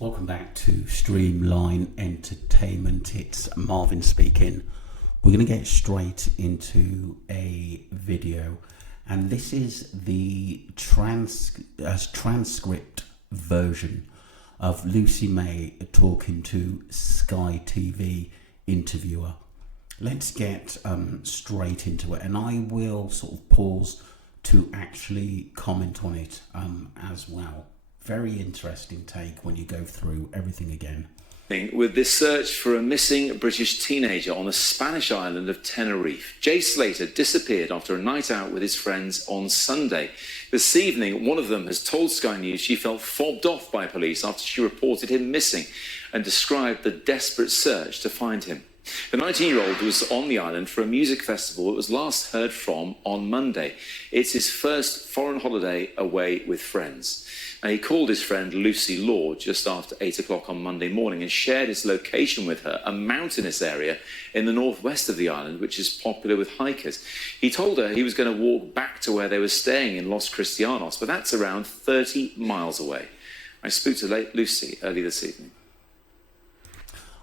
Welcome back to Streamline Entertainment. It's Marvin speaking. We're going to get straight into a video, and this is the transcript version of Lucy May talking to Sky TV interviewer. Let's get straight into it, and I will sort of pause to actually comment on it as well. Very interesting take when you go through everything again. With this search for a missing British teenager on the Spanish island of Tenerife. Jay Slater disappeared after a night out with his friends on Sunday. This evening, one of them has told Sky News she felt fobbed off by police after she reported him missing and described the desperate search to find him. The 19-year-old was on the island for a music festival that was last heard from on Monday. It's his first foreign holiday away with friends. Now, he called his friend Lucy Law just after 8 o'clock on Monday morning and shared his location with her, a mountainous area in the northwest of the island, which is popular with hikers. He told her he was going to walk back to where they were staying in Los Cristianos, but that's around 30 miles away. I spoke to Lucy early this evening.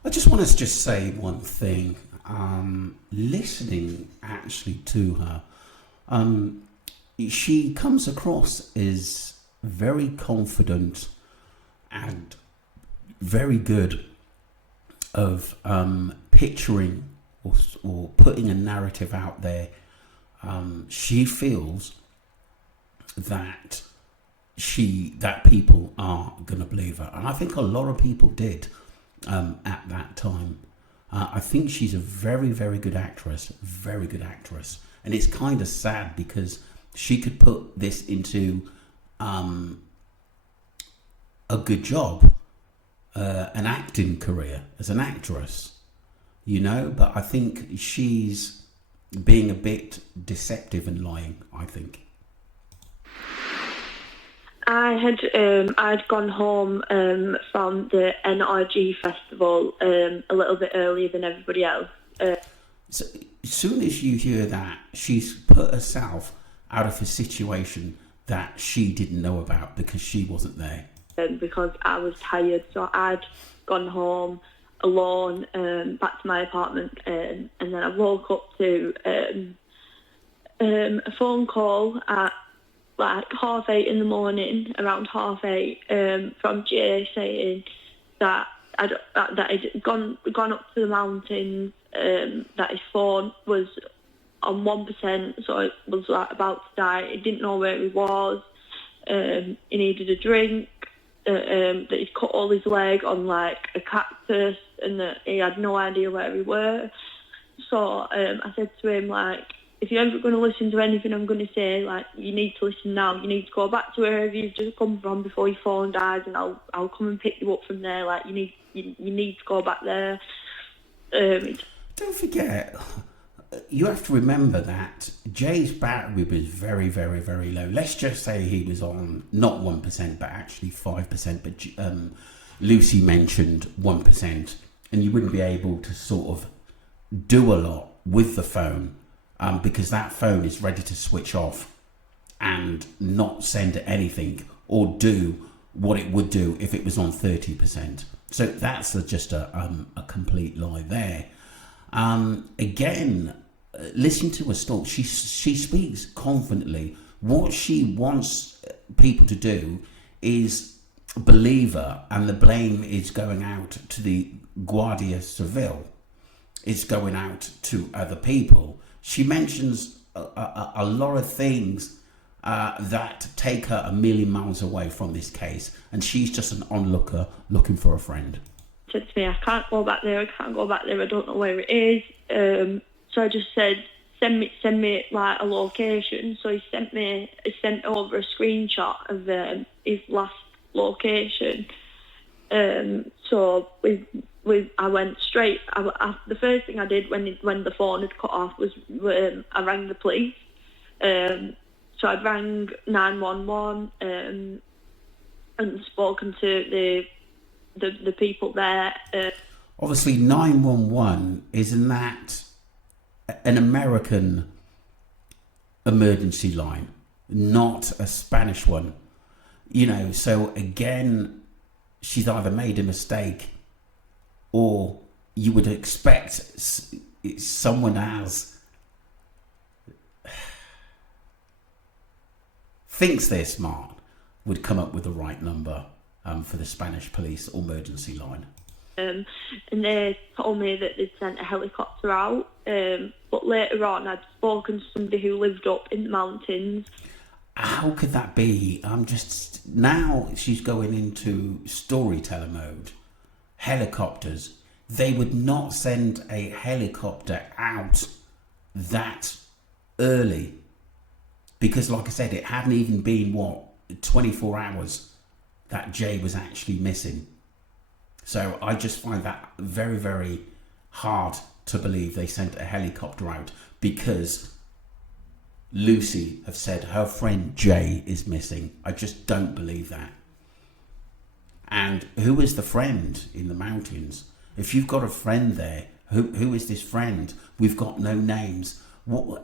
I just want to just say one thing. Listening actually to her, she comes across as very confident and very good of picturing or putting a narrative out there. She feels that people are going to believe her, and I think a lot of people did at that time. I think she's a very, very good actress, and it's kind of sad because she could put this into a good job, an acting career as an actress, but I think she's being a bit deceptive and lying, I think. I'd gone home from the NRG festival a little bit earlier than everybody else. So as soon as you hear that, she's put herself out of a situation that she didn't know about because she wasn't there. Because I was tired, so I'd gone home alone back to my apartment, and then I woke up to a phone call at like 8:30 in the morning, around 8:30, from Jay saying that he'd gone up to the mountains, that his phone was on 1%, so it was like about to die. He didn't know where he was. He needed a drink. That he'd cut all his leg on like a cactus, and that he had no idea where we were. So I said to him, like, if you're ever going to listen to anything I'm going to say, like, you need to listen now. You need to go back to wherever you've just come from before your phone dies, and I'll come and pick you up from there. Like, you need to go back there. Don't forget, you have to remember that Jay's battery was very, very, very low. Let's just say he was on not 1%, but actually 5%. But Lucy mentioned 1%, and you wouldn't be able to sort of do a lot with the phone because that phone is ready to switch off and not send anything or do what it would do if it was on 30%. So that's just a complete lie there. Again, listen to her talk. She speaks confidently. What she wants people to do is believe her, and the blame is going out to the Guardia Civil. It's going out to other people. She mentions a lot of things that take her a million miles away from this case, and she's just an onlooker looking for a friend. Said to me, I can't go back there, I don't know where it is. So I just said, send me like a location. So he sent over a screenshot of his last location. So I went straight. The first thing I did when the phone had cut off was I rang the police. So I rang 911 and spoken to the people there. Obviously, 911 isn't that an American emergency line, not a Spanish one. So again, she's either made a mistake, or you would expect someone else thinks they're smart would come up with the right number for the Spanish police emergency line. And they told me that they'd sent a helicopter out, but later on I'd spoken to somebody who lived up in the mountains. How could that be? Now she's going into storyteller mode. Helicopters. They would not send a helicopter out that early, because like I said, it hadn't even been 24 hours that Jay was actually missing. So I just find that very, very hard to believe they sent a helicopter out because Lucy have said her friend Jay is missing. I just don't believe that. And who is the friend in the mountains? If you've got a friend there, who is this friend? We've got no names.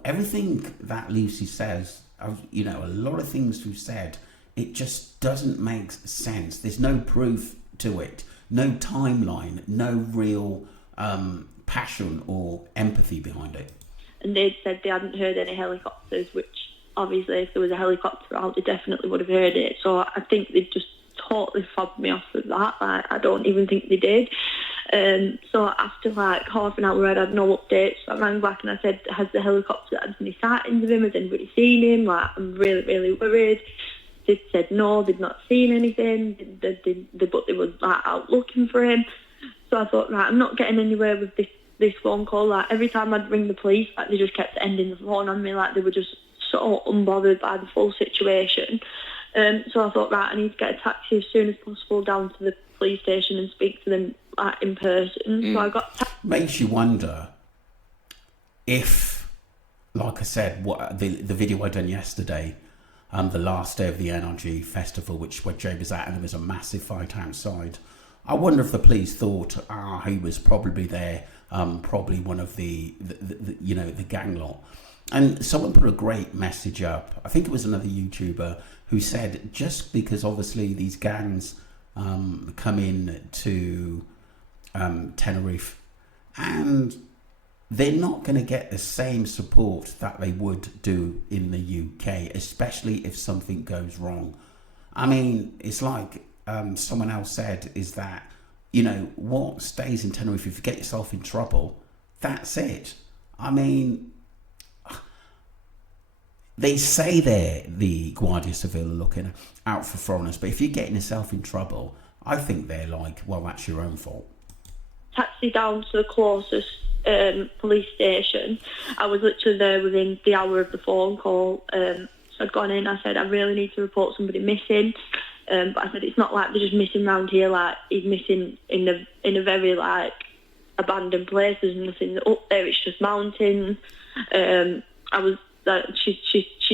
Everything that Lucy says, a lot of things we've said, it just doesn't make sense. There's no proof to it, no timeline, no real passion or empathy behind it. And they'd said they hadn't heard any helicopters, which obviously if there was a helicopter out, they definitely would have heard it. So I think they just totally fobbed me off with that. I don't even think they did. So after half an hour, I'd had no updates. So I rang back and I said, has the helicopter had any sightings of him? Has anybody seen him? I'm really, really worried. They said no, they'd not seen anything. But they were out looking for him. So I thought, right, I'm not getting anywhere with this phone call. Every time I'd ring the police, they just kept ending the phone on me. They were just so unbothered by the full situation. So I thought, right, I need to get a taxi as soon as possible down to the police station and speak to them in person. So I got makes you wonder if, like I said, what the video I done yesterday, the last day of the NRG festival, where Jay was at, and there was a massive fight outside. I wonder if the police thought, he was probably there, probably one of the gang lot. And someone put a great message up. I think it was another YouTuber who said, just because obviously these gangs come in to Tenerife, and they're not going to get the same support that they would do in the UK, especially if something goes wrong. I mean, it's like someone else said, is that, what stays in Tenerife, if you get yourself in trouble, that's it. I mean, they say the Guardia Civil are looking out for foreigners, but if you're getting yourself in trouble, I think they're like, well, that's your own fault. Taxi down to the closest police station. I was literally there within the hour of the phone call. So I'd gone in, I said, I really need to report somebody missing. But I said, it's not like they're just missing around here, he's missing in a very abandoned place. There's nothing up there, it's just mountains. She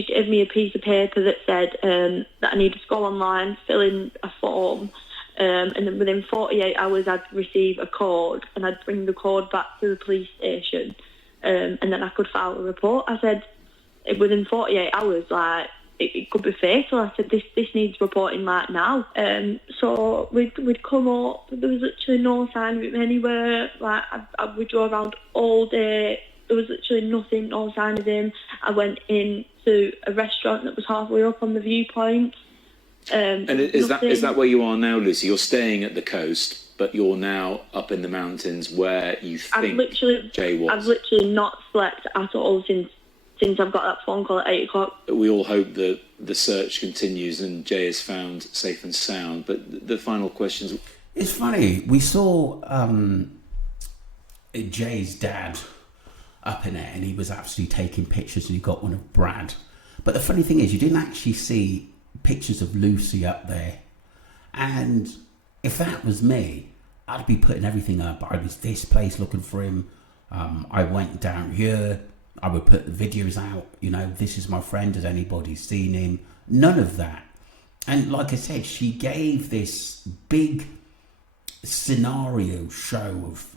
gave me a piece of paper that said that I needed to go online, fill in a form, and then within 48 hours I'd receive a code, and I'd bring the code back to the police station, and then I could file a report. I said, within 48 hours, it could be fatal. I said, this needs reporting now. So we'd come up, there was literally no sign of him anywhere. We drove around all day. There was literally nothing, no sign of him. I went into a restaurant that was halfway up on the viewpoint. And is that where you are now, Lucy? You're staying at the coast, but you're now up in the mountains where you think Jay was. I've literally not slept at all since I've got that phone call at 8 o'clock. We all hope that the search continues and Jay is found safe and sound. But the final questions. It's funny. We saw Jay's dad up in it, and he was actually taking pictures, and he got one of Brad. But the funny thing is, you didn't actually see pictures of Lucy up there. And if that was me, I'd be putting everything up. I was this place looking for him. I went down here. I would put the videos out. This is my friend. Has anybody seen him? None of that. And like I said, she gave this big scenario show of,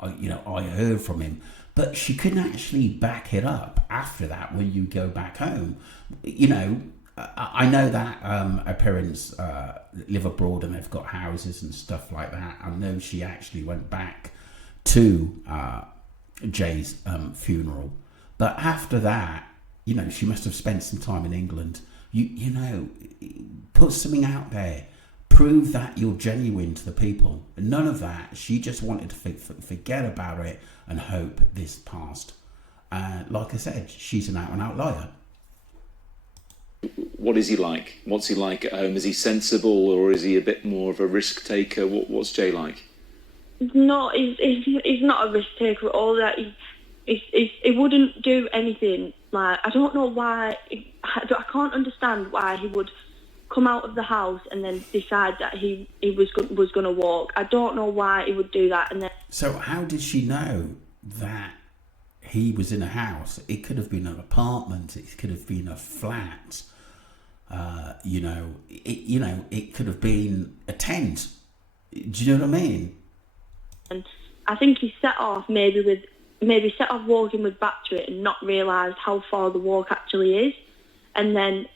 I heard from him. But she couldn't actually back it up after that when you go back home. I know that her parents live abroad and they've got houses and stuff like that. I know she actually went back to Jay's funeral, but after that, you know, she must have spent some time in England. You know, put something out there, prove that you're genuine to the people. And none of that. She just wanted to forget about it and hope this passed. Like I said, she's an out-and-out liar. What is he like? What's he like at home? Is he sensible, or is he a bit more of a risk taker? What's Jay like? No, he's not a risk taker at all. That he wouldn't do anything. Like, I don't know why. I can't understand why he would come out of the house and then decide that he was going to walk. I don't know why he would do that. And then. So how did she know that he was in a house? It could have been an apartment. It could have been a flat. It could have been a tent. Do you know what I mean? And I think he set off walking with back to it and not realised how far the walk actually is. And then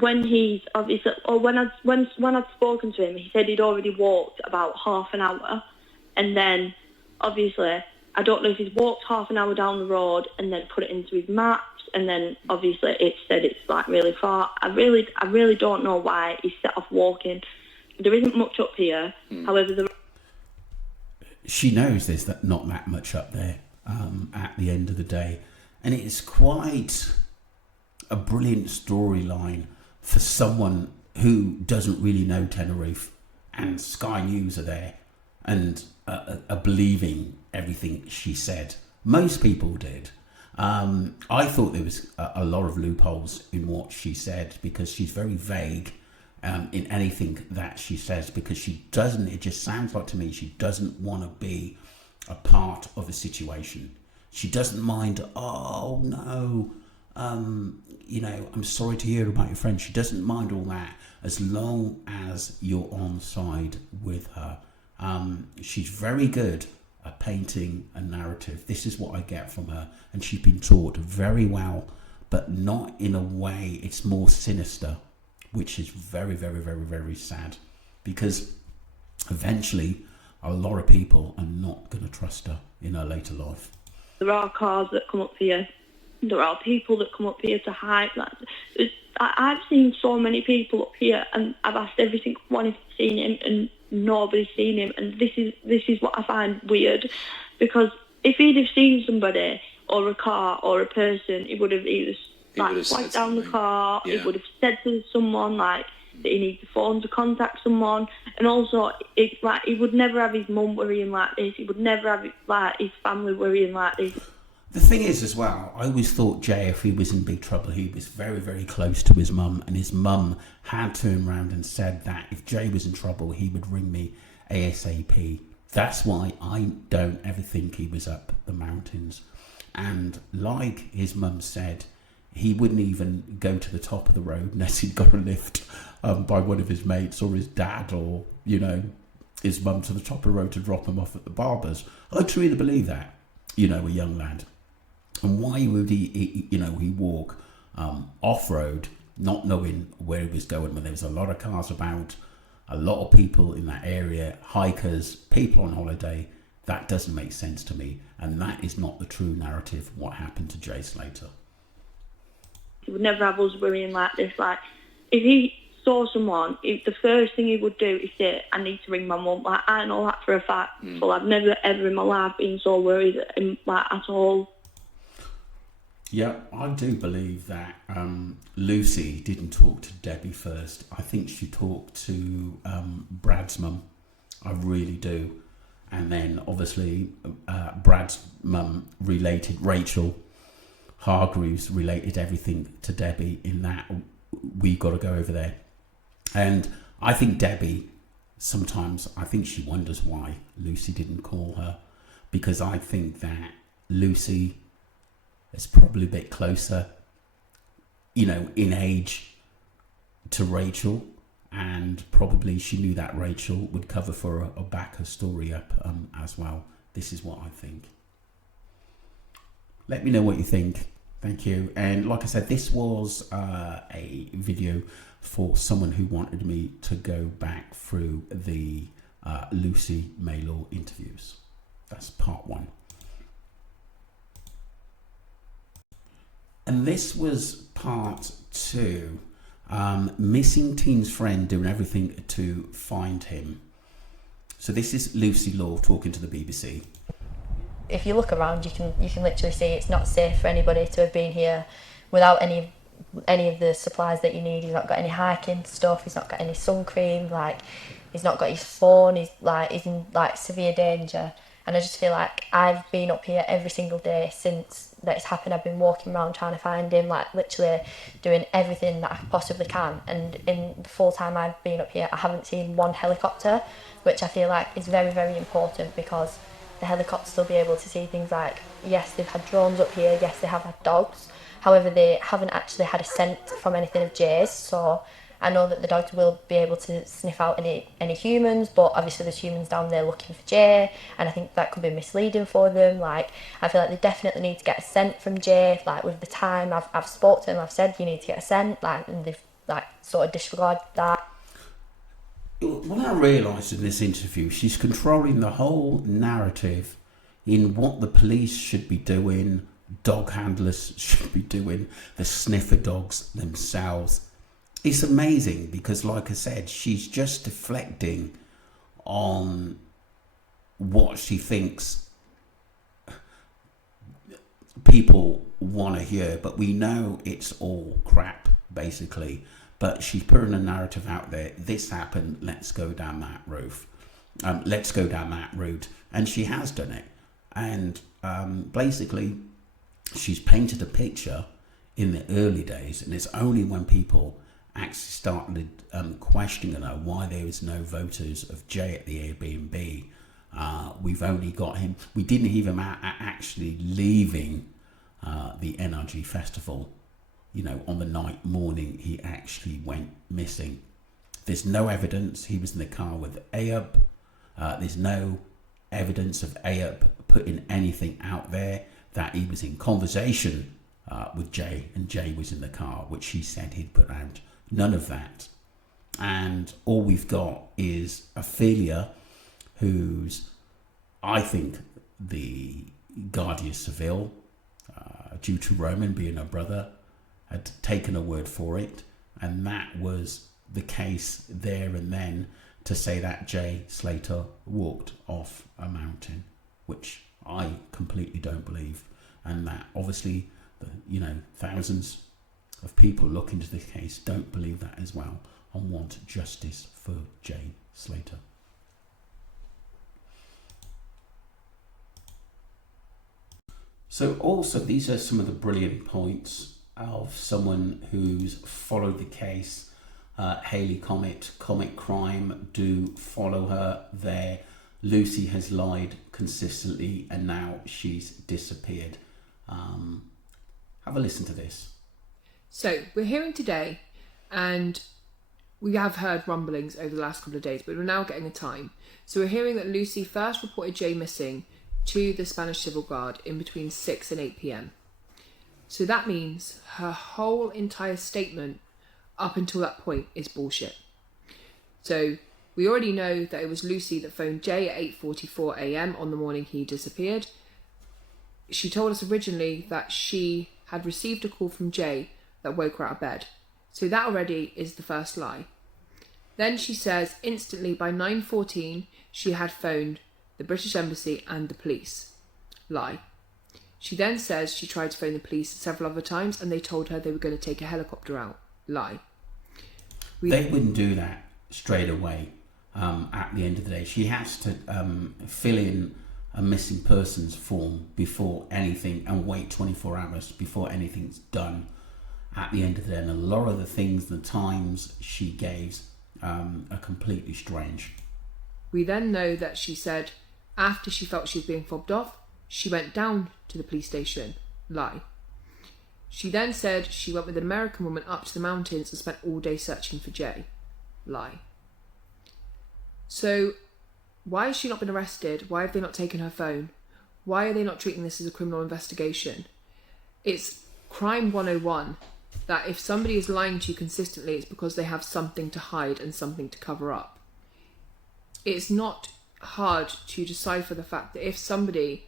when he's obviously, or when I'd spoken to him, he said he'd already walked about half an hour. And then obviously, I don't know if he's walked half an hour down the road and then put it into his maps. And then obviously it said it's like really far. I really don't know why he set off walking. There isn't much up here. However, she knows there's not that much up there at the end of the day. And it's quite a brilliant storyline for someone who doesn't really know Tenerife, and Sky News are there and are believing everything she said. Most people did. I thought there was a lot of loopholes in what she said, because she's very vague in anything that she says, because it just sounds like to me she doesn't want to be a part of a situation. She doesn't mind, oh no, I'm sorry to hear about your friend. She doesn't mind all that as long as you're on side with her. She's very good at painting a narrative. This is what I get from her, and she's been taught very well, but not in a way. It's more sinister, which is very, very, very, very sad, because eventually a lot of people are not going to trust her in her later life. There are cars that come up here. There are people that come up here to hide. I've seen so many people up here, and I've asked every single one if they've seen him, and nobody's seen him. And this is what I find weird, because if he'd have seen somebody or a car or a person, he would have either flagged down the car. Yeah. He would have said to someone like that he needs a phone to contact someone. And also, it's like he would never have his mum worrying like this. He would never have like his family worrying like this. The thing is, as well, I always thought Jay, if he was in big trouble, he was very, very close to his mum, and his mum had turned around and said that if Jay was in trouble, he would ring me ASAP. That's why I don't ever think he was up the mountains. And like his mum said, he wouldn't even go to the top of the road unless he'd got a lift by one of his mates or his dad or, his mum to the top of the road to drop him off at the barber's. I truly believe that, a young lad. And why would he walk off-road, not knowing where he was going when there was a lot of cars about, a lot of people in that area, hikers, people on holiday? That doesn't make sense to me. And that is not the true narrative of what happened to Jay Slater. He would never have us worrying like this. Like, if he saw someone, the first thing he would do is say, I need to ring my mum. Like, I know that for a fact. Well, I've never, ever in my life been so worried at all. Yeah, I do believe that Lucy didn't talk to Debbie first. I think she talked to Brad's mum. I really do. And then, obviously, Brad's mum related, Rachel Hargreaves related everything to Debbie in that we got to go over there. And I think Debbie, sometimes, I think she wonders why Lucy didn't call her. Because I think that Lucy is probably a bit closer, in age to Rachel, and probably she knew that Rachel would cover for her or back her story up as well. This is what I think. Let me know what you think. Thank you. And like I said, this was a video for someone who wanted me to go back through the Lucy Maylor interviews. That's part one. And this was part two. Missing teen's friend doing everything to find him. So this is Lucy Law talking to the BBC. If you look around, you can literally see it's not safe for anybody to have been here without any of the supplies that you need. He's not got any hiking stuff. He's not got any sun cream. Like, he's not got his phone. He's in like severe danger. And I just feel like I've been up here every single day since that it's happened. I've been walking around trying to find him, like literally doing everything that I possibly can. And in the full time I've been up here, I haven't seen one helicopter, which I feel like is very, very important, because the helicopters will be able to see things like, yes, they've had drones up here, yes, they have had dogs. However, they haven't actually had a scent from anything of Jay's. So I know that the dogs will be able to sniff out any humans, but obviously there's humans down there looking for Jay, and I think that could be misleading for them. Like, I feel like they definitely need to get a scent from Jay. Like, with the time I've spoke to them, I've said you need to get a scent, like, and they've like sort of disregarded that. What I realised in this interview, she's controlling the whole narrative in what the police should be doing, dog handlers should be doing, the sniffer dogs themselves. It's amazing because, like I said, she's just deflecting on what she thinks people want to hear, but we know it's all crap, basically. But she's putting a narrative out there. This happened. Let's go down that route. Let's go down that route. And she has done it. And basically, she's painted a picture in the early days. And it's only when people actually started questioning her why there was no voters of Jay at the Airbnb. We've only got him. We didn't even actually leaving the NRG festival. You know, on the morning he actually went missing. There's no evidence he was in the car with Ayub. There's no evidence of Ayub putting anything out there that he was in conversation with Jay and Jay was in the car, which he said he'd put out. None of that. And all we've got is Ophelia, who's, I think, the Guardia Civil, due to Roman being her brother, had taken a word for it, and that was the case there and then, to say that Jay Slater walked off a mountain, which I completely don't believe, and that obviously, thousands of people look into this case don't believe that as well and want justice for Jay Slater. So also, these are some of the brilliant points of someone who's followed the case. Hayley Comet Crime, do follow her there. Lucy has lied consistently and now she's disappeared. Have a listen to this. So we're hearing today, and we have heard rumblings over the last couple of days, but we're now getting a time. So we're hearing that Lucy first reported Jay missing to the Spanish Civil Guard in between 6 and 8 p.m. So that means her whole entire statement up until that point is bullshit. So we already know that it was Lucy that phoned Jay at 8:44 a.m. on the morning he disappeared. She told us originally that she had received a call from Jay that woke her out of bed. So that already is the first lie. Then she says instantly by 9:14 she had phoned the British Embassy and the police. Lie. She then says she tried to phone the police several other times and they told her they were going to take a helicopter out. Lie. They wouldn't do that straight away. At the end of the day, she has to fill in a missing persons form before anything and wait 24 hours before anything's done. At the end of the day, and a lot of the things, the times she gave are completely strange. We then know that she said after she felt she was being fobbed off, she went down to the police station. Lie. She then said she went with an American woman up to the mountains and spent all day searching for Jay. Lie. So, why has she not been arrested? Why have they not taken her phone? Why are they not treating this as a criminal investigation? It's crime 101 that if somebody is lying to you consistently, it's because they have something to hide and something to cover up. It's not hard to decipher the fact that if somebody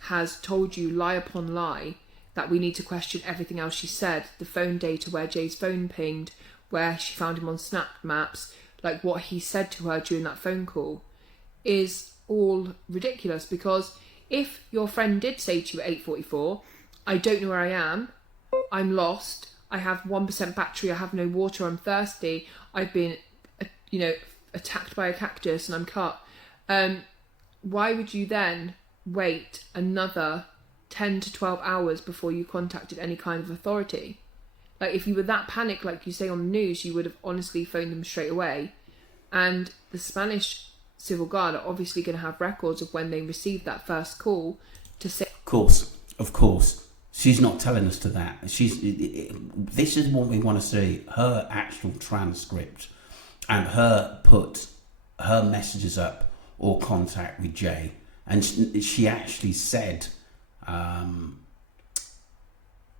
has told you lie upon lie that we need to question everything else she said, the phone data, where Jay's phone pinged, where she found him on Snap Maps, like what he said to her during that phone call, is all ridiculous. Because if your friend did say to you at 8:44, I don't know where I am, I'm lost, I have 1% battery, I have no water, I'm thirsty, I've been, attacked by a cactus and I'm cut, why would you then wait another 10 to 12 hours before you contacted any kind of authority? Like, if you were that panicked, like you say on the news, you would have honestly phoned them straight away. And the Spanish Civil Guard are obviously going to have records of when they received that first call to say... Of course. She's not telling us to that. This is what we want to see, her actual transcript, and her put her messages up or contact with Jay. And she actually said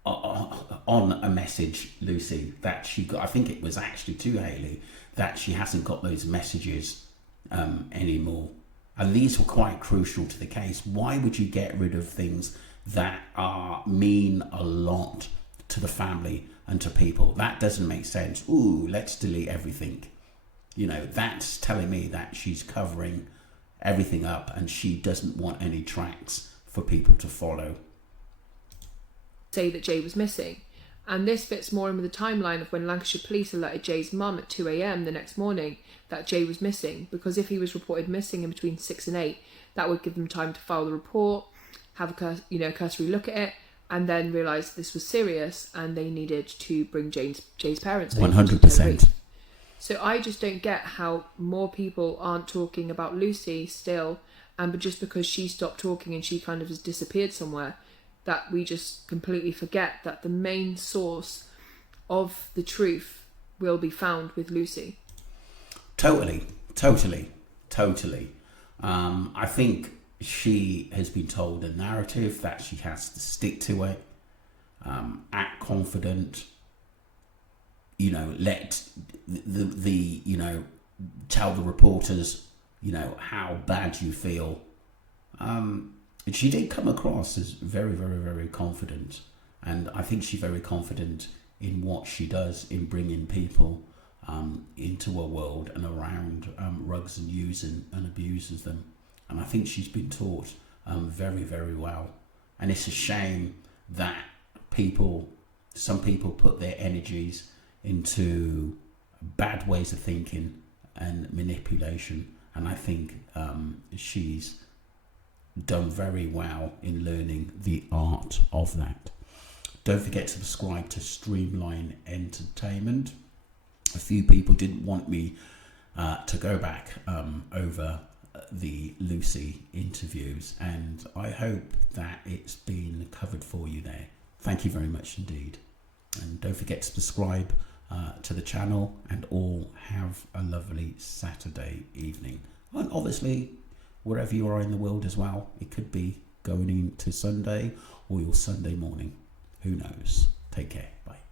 on a message, Lucy, that she got, I think it was actually to Hayley, that she hasn't got those messages anymore. And these were quite crucial to the case. Why would you get rid of things that mean a lot to the family and to people? That doesn't make sense. Ooh, let's delete everything. That's telling me that she's covering everything up and she doesn't want any tracks for people to follow. Say that Jay was missing. And this fits more in with the timeline of when Lancashire police alerted Jay's mum at 2 a.m. the next morning that Jay was missing, because if he was reported missing in between 6 and 8, that would give them time to file the report, have a cursory look at it, and then realise this was serious and they needed to bring Jay's parents over. 100%. So I just don't get how more people aren't talking about Lucy still, but just because she stopped talking and she kind of has disappeared somewhere, that we just completely forget that the main source of the truth will be found with Lucy. Totally. I think she has been told a narrative that she has to stick to it, act confident, let the tell the reporters, how bad you feel. She did come across as very, very, very confident. And I think she's very confident in what she does in bringing people into a world and around rugs and uses and abuses them. And I think she's been taught very, very well. And it's a shame that some people put their energies into bad ways of thinking and manipulation. And I think she's done very well in learning the art of that. Don't forget to subscribe to Streamline Entertainment. A few people didn't want me to go back over the Lucy interviews, and I hope that it's been covered for you there. Thank you very much indeed. And don't forget to subscribe to the channel, and all have a lovely Saturday evening. And obviously, wherever you are in the world as well, it could be going into Sunday or your Sunday morning. Who knows? Take care. Bye.